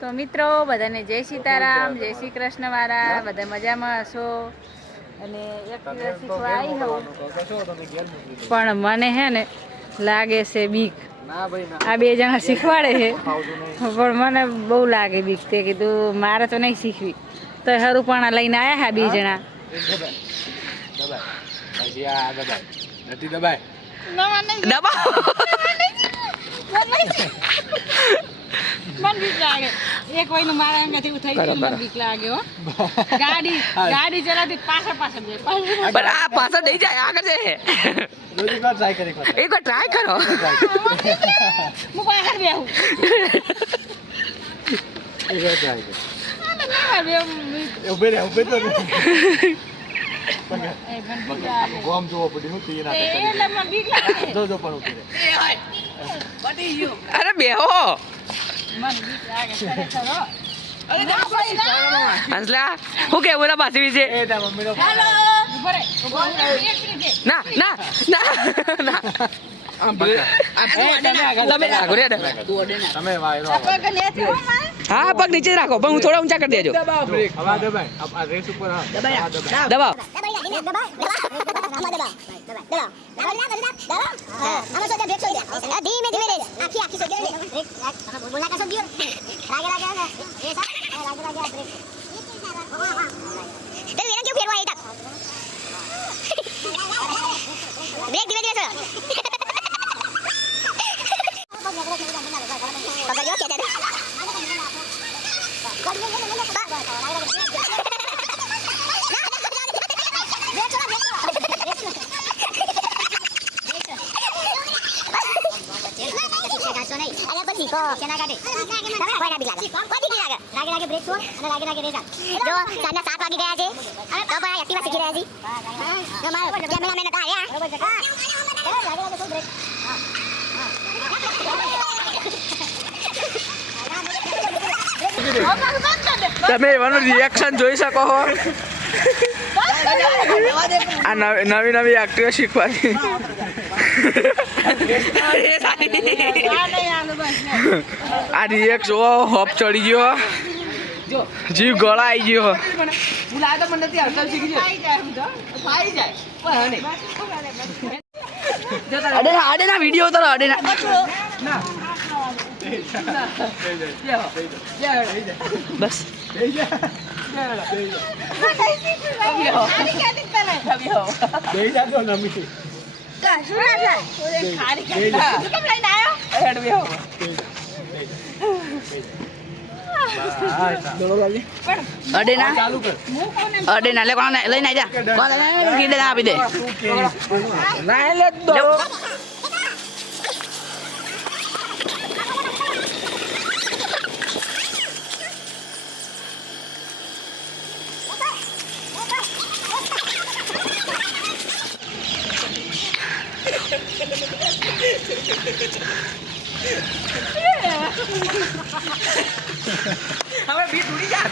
તો મિત્રો બધાને જય સીતારામ જય શ્રી કૃષ્ણ વાળા બધા મજામાં હશો? અને એક દિવસ શીખવા આવી હોઉં. પણ મને હે ને લાગે છે બીક. ના ભાઈ ના. આ બે જણા શીખવાડે છે. પણ મને બહુ લાગે બીક. તે કીધું મારે તો નહીં શીખવી. તો હરું પણ લઈને આવ્યા હા બે જણા. દબાય. દબાય પછી આ દબાય નથી દબાય દબાવો મને બીક લાગે. એક વયનું મારા અંગાથી એવું થઈ ગયું મને બીક લાગે હો. ગાડી ગાડી ચલાવતી પાછળ પાછળ જાય. પાછળ પણ આ પાછળ નહીં જાય આગળ જાય. રોજ એક વાર ટ્રાય કરી. ખોટા એક વાર ટ્રાય કરો. હું પાછળ બેહું ટ્રાય કરી ઉભે રહે ઉભે તો ગોમ જોવો હું બીક લાગે. જો જો પણ ઊભી રહે. અરે બેહો. હંસલા હું કેવું એના પાસે વિશે. ના ના ના ના. તમે આગળ રે. તમે વાયરો પગ લેતી હો પગ નીચે રાખો પણ હું થોડા ઊંચા કરી દેજો. બ્રેક હવા દબાય આ- આ રેસ ઉપર હા દબાય દબાવો. ધીમે ધીમે આખી આખી સોજે બ્રેક બોલા કા સોજ્યો લાગે લાગે ને એ સા લાગે લાગે બ્રેક તે વિરન કેવું ફેરવા આઈ તક બ્રેક ધીમે ધીમે છોડો પકડજો કે દે જો સાંજના સાત વાગી ગયા છે તો પણ આ એક્ટિવા શીખી રહ્યા છીએ જો મારો કેમેરામેન હતા તમે એવાનું રિએક્શન જોઈ શકો છો આ નવી નવી નવી એક્ટિવા શીખવાની આ રિએક્ટ જોવો હોપ ચડી ગયો. જીવ ગળા આવી ગયો. અડે ના વીડિયો ઉતારો અડે ના. બસ? અડે ના અડે ના લે કોણ લઈને આવી જા કોણ આપી દે હવે બી ઉડી જા